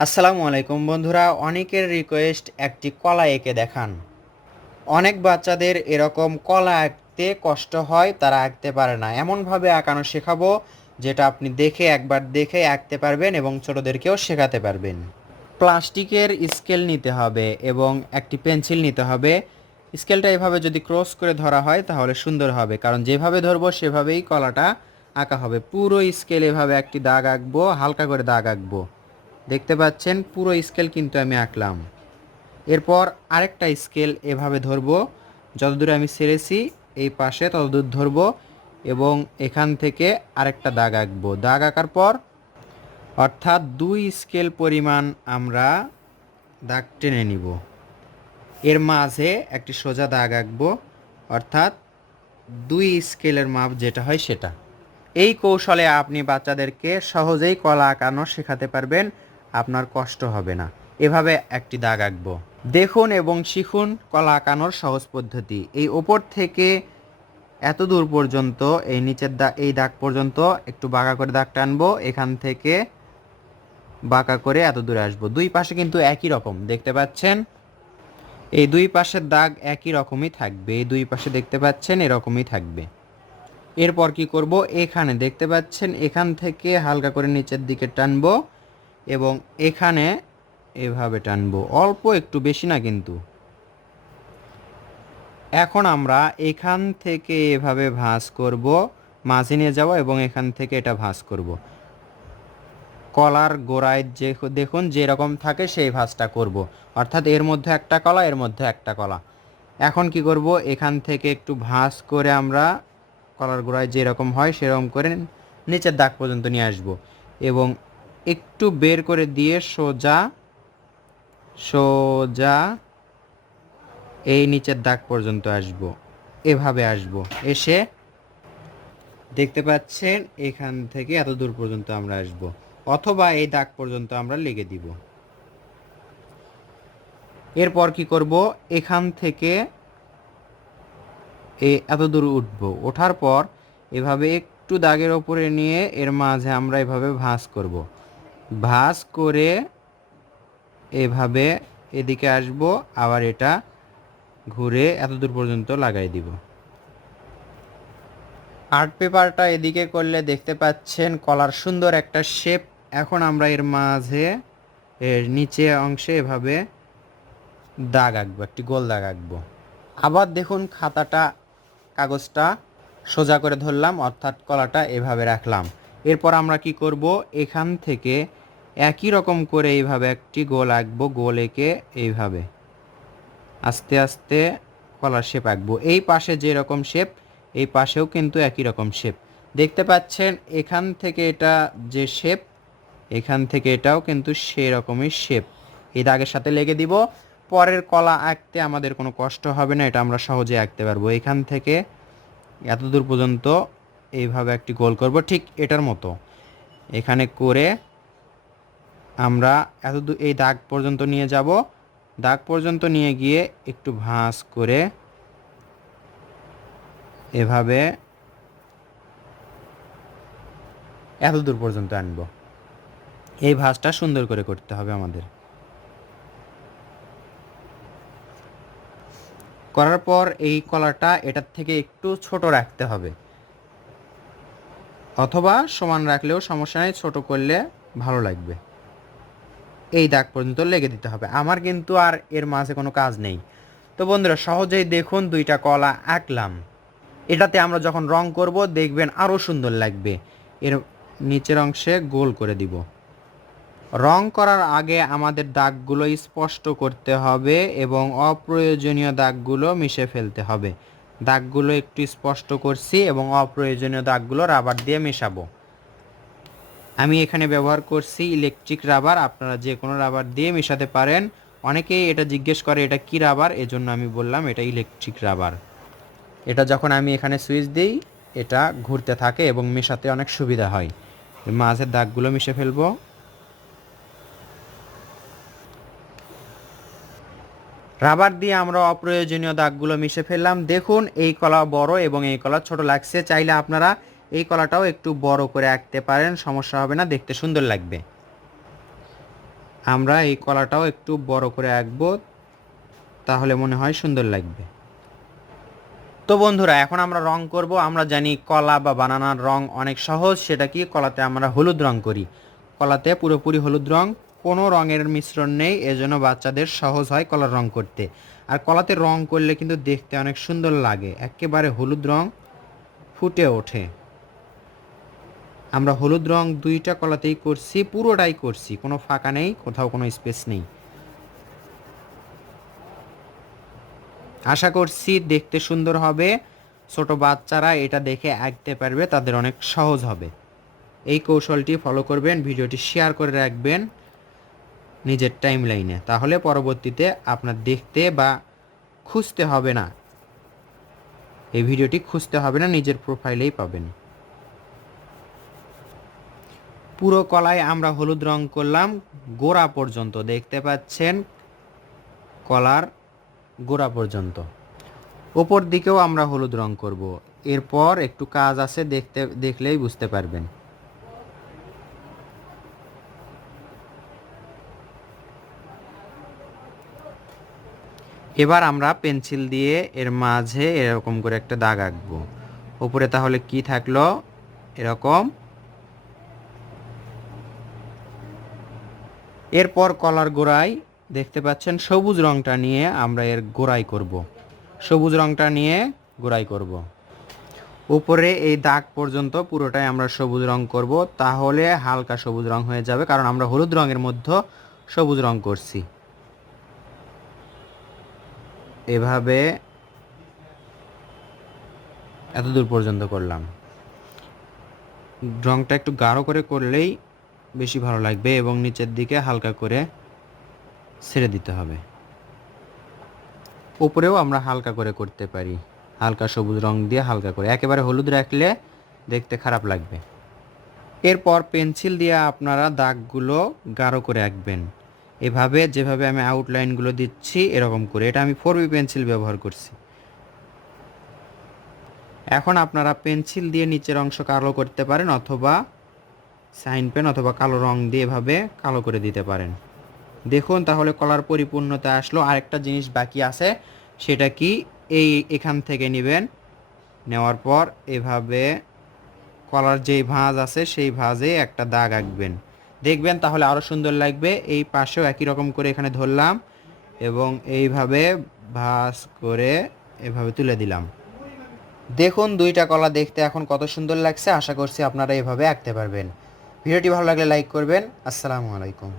আসসালামু আলাইকুম বন্ধুরা, অনেকের রিকোয়েস্ট একটি কলা এঁকে দেখান। অনেক বাচ্চাদের এরকম কলা আঁকতে কষ্ট হয়, তারা আঁকতে পারে না। এমনভাবে আঁকানো শেখাবো যেটা আপনি দেখে একবার দেখে আঁকতে পারবেন এবং ছোটদেরকেও শেখাতে পারবেন। প্লাস্টিকের স্কেল নিতে হবে এবং একটি পেন্সিল নিতে হবে। স্কেলটা এভাবে যদি ক্রস করে ধরা হয় তাহলে সুন্দর হবে, কারণ যেভাবে ধরবো সেভাবেই কলাটা আঁকা হবে। পুরো স্কেল এভাবে একটি দাগ আঁকবো, হালকা করে দাগ আঁকবো। দেখতে পাচ্ছেন পুরো স্কেল কিন্তু আমি আঁকলাম। এরপর আরেকটা স্কেল এভাবে ধরবো, যতদূর আমি ছেড়েছি এই পাশে ততদূর ধরবো এবং এখান থেকে আরেকটা দাগ আঁকবো। দাগ আঁকার পর অর্থাৎ 2 স্কেল পরিমাণ আমরা দাগ টেনে নিব। এর মাঝে একটি সোজা দাগ আঁকবো, অর্থাৎ 2 স্কেলের মাপ যেটা হয় সেটা। এই কৌশলে আপনি বাচ্চাদেরকে সহজেই কলা আঁকানো শেখাতে পারবেন, আপনার কষ্ট হবে না। এভাবে একটি দাগ আঁকবো। দেখুন এবং শিখুন কলা আঁকানোর সহজ পদ্ধতি। এই ওপর থেকে এত দূর পর্যন্ত, এই নিচের এই দাগ পর্যন্ত একটু বাঁকা করে দাগ টানবো, এখান থেকে বাঁকা করে এত দূরে আসবো। দুই পাশে কিন্তু একই রকম দেখতে পাচ্ছেন, এই দুই পাশের দাগ একই রকমই থাকবে। এই দুই পাশে দেখতে পাচ্ছেন এরকমই থাকবে। এরপর কি করব, এখানে দেখতে পাচ্ছেন এখান থেকে হালকা করে নিচের দিকে টানবো এবং এখানে এভাবে টানবো, অল্প একটু, বেশি না কিন্তু। এখন আমরা এখান থেকে এভাবে ভাঁজ করব, মাঝে নিয়ে যাব এবং এখান থেকে এটা ভাঁজ করব। কলার গোড়ায় যে দেখুন যেরকম থাকে সেই ভাঁজটা করব, অর্থাৎ এর মধ্যে একটা কলা, এর মধ্যে একটা কলা। এখন কি করব, এখান থেকে একটু ভাঁজ করে আমরা কলার গোড়ায় যেরকম হয় সেরকম করে নিচের দাগ পর্যন্ত নিয়ে আসব এবং একটু বের করে দিয়ে সোজা সোজা এই নিচের দাগ পর্যন্ত আসব। এভাবে আসব, এসে দেখতে পাচ্ছেন এখান থেকে এত দূর পর্যন্ত আমরা আসব, অথবা এই দাগ পর্যন্ত আমরা লেগে দিব। এরপর কি করব, এখান থেকে এত দূর উঠব, ওঠার পর এভাবে একটু দাগের ওপরে নিয়ে এর মাঝে আমরা এভাবে ভাঁজ করব। ভাঁজ করে এভাবে এদিকে আসব, আবার এটা ঘুরে এত দূর পর্যন্ত লাগাই দিব। আর্ট পেপারটা এদিকে করলে দেখতে পাচ্ছেন কলার সুন্দর একটা শেপ। এখন আমরা এর মাঝে এর নিচে অংশে এভাবে দাগ আঁকবো, একটি গোল দাগ আঁকবো। আবার দেখুন খাতাটা, কাগজটা সোজা করে ধরলাম, অর্থাৎ কলাটা এভাবে রাখলাম। এরপর আমরা কি করব, এখান থেকে একই রকম করে এইভাবে একটি গোল আঁকবো। গোল এঁকে এইভাবে আস্তে আস্তে কলার শেপ আঁকবো। এই পাশে যেরকম শেপ এই পাশেও কিন্তু একই রকম শেপ দেখতে পাচ্ছেন। এখান থেকে এটা যে শেপ, এখান থেকে এটাও কিন্তু সেই রকমই শেপ। এই দাগের সাথে লেগে দিব, পরের কলা আঁকতে আমাদের কোনো কষ্ট হবে না, এটা আমরা সহজে আঁকতে পারবো। এখান থেকে এত দূর পর্যন্ত এইভাবে একটি গোল করব, ঠিক এটার মতো এখানে করে আমরা এত দূর এই দাগ পর্যন্ত নিয়ে যাব। দাগ পর্যন্ত নিয়ে গিয়ে একটু ভাঁজ করে এভাবে এত দূর পর্যন্ত আনব। এই ভাঁজটা সুন্দর করে করতে হবে আমাদের। করার পর এই কলাটা এটার থেকে একটু ছোট রাখতে হবে, অথবা সমান রাখলেও সমস্যা নেই, ছোট করলে ভালো লাগবে। এই দাগ পর্যন্ত লেগে দিতে হবে। আমার কিন্তু আর এর মাঝে কোনো কাজ নেই। তো বন্ধুরা সহজেই দেখুন দুইটা কলা আঁকলাম। এটাতে আমরা যখন রং করব দেখবেন আরও সুন্দর লাগবে। এর নিচের অংশে গোল করে দিব। রং করার আগে আমাদের দাগগুলো স্পষ্ট করতে হবে এবং অপ্রয়োজনীয় দাগগুলো মিশে ফেলতে হবে। দাগগুলো একটু স্পষ্ট করছি এবং অপ্রয়োজনীয় দাগগুলো রাবার দিয়ে মেশাবো। আমি এখানে ব্যবহার করছি ইলেকট্রিক রাবার, আপনারা যে কোনো রাবার দিয়ে মেশাতে পারেন। অনেকেই এটা জিজ্ঞেস করে এটা কি রাবার, এজন্য আমি বললাম এটা ইলেকট্রিক রাবার। এটা যখন আমি এখানে সুইচ দিই এটা ঘুরতে থাকে এবং মেশাতে অনেক সুবিধা হয়। মাঝের দাগগুলো মিশে ফেলবো। রাবার দিয়ে আমরা অপ্রয়োজনীয় দাগগুলো মিশে ফেললাম। দেখুন এই কলা বড় এবং এই কলা ছোট লাগছে, চাইলে আপনারা এই কলাটাও একটু বড় করে আঁকতে পারেন, সমস্যা হবে না, দেখতে সুন্দর লাগবে। আমরা এই কলাটাও একটু বড় করে আঁকবো, তাহলে মনে হয় সুন্দর লাগবে। তো বন্ধুরা, এখন আমরা রং করব। আমরা জানি কলা বা বানানার রং অনেক সহজ, সেটা কি, কলাতে আমরা হলুদ রং করি। কলাতে পুরোপুরি হলুদ রং, কোনো রঙের মিশ্রণ নেই, এজন্য বাচ্চাদের সহজ হয় কলার রং করতে। আর কলাতে রং করলে কিন্তু দেখতে অনেক সুন্দর লাগে, একেবারে হলুদ রং ফুটে ওঠে। আমরা হলুদ রং দুইটা কলাতেই করছি, পুরোটাই করছি, কোনো ফাঁকা নেই, কোথাও কোনো স্পেস নেই। আশা করছি দেখতে সুন্দর হবে, ছোট বাচ্চারা এটা দেখে আঁকতে পারবে, তাদের অনেক সহজ হবে। এই কৌশলটি ফলো করবেন, ভিডিওটি শেয়ার করে রাখবেন নিজের টাইম লাইনে, তাহলে পরবর্তীতে আপনার দেখতে বা খুঁজতে হবে না, এই ভিডিওটি খুঁজতে হবে না, নিজের প্রোফাইলেই পাবেন। পুরো কলায় আমরা হলুদ রং করলাম গোড়া পর্যন্ত, দেখতে পাচ্ছেন কলার গোড়া পর্যন্ত। ওপর দিকেও আমরা হলুদ রং করব, এরপর একটু কাজ আছে, দেখলেই বুঝতে পারবেন। এবার আমরা পেন্সিল দিয়ে এর মাঝে এরকম করে একটা দাগ আঁকবো। উপরে তাহলে কি থাকলো, এরকম। এরপর কলার গোড়ায় দেখতে পাচ্ছেন সবুজ রংটা নিয়ে আমরা এর গোড়াই করব, সবুজ রংটা নিয়ে গোড়াই করব। উপরে এই দাগ পর্যন্ত পুরোটাই আমরা সবুজ রং করব, তাহলে হালকা সবুজ রং হয়ে যাবে, কারণ আমরা হলুদ রঙের মধ্যে সবুজ রং করছি। এভাবে এত দূর পর্যন্ত করলাম। রংটা একটু গাঢ় করে করলেই বেশি ভালো লাগবে, এবং নিচের দিকে হালকা করে ছেড়ে দিতে হবে। উপরেও আমরা হালকা করে করতে পারি, হালকা সবুজ রং দিয়ে হালকা করে, একেবারে হলুদ রাখলে দেখতে খারাপ লাগবে। এরপর পেন্সিল দিয়ে আপনারা দাগগুলো গাঢ় করে আঁকবেন, এভাবে যেভাবে আমি আউটলাইনগুলো দিচ্ছি এরকম করে। এটা আমি 4B পেন্সিল ব্যবহার করছি। এখন আপনারা পেন্সিল দিয়ে নিচের অংশ কালো করতে পারেন, অথবা সাইন পেন অথবা কালো রং দিয়ে এভাবে কালো করে দিতে পারেন। দেখুন তাহলে কলার পরিপূর্ণতা আসলো। আরেকটা জিনিস বাকি আছে, সেটা কি, এখান থেকে নেবেন, নেওয়ার পর এভাবে কলার যেই ভাঁজ আছে সেই ভাঁজে একটা দাগ আঁকবেন, দেখবেন তাহলে আরও সুন্দর লাগবে। এই পাশেও একই রকম করে এখানে ধরলাম এবং এইভাবে ভাঁজ করে এভাবে তুলে দিলাম। দেখুন দুইটা কলা দেখতে এখন কত সুন্দর লাগছে। আশা করছি আপনারা এভাবে আঁকতে পারবেন। ভিডিওটি ভালো লাগলে লাইক করবেন। আসসালামু আলাইকুম।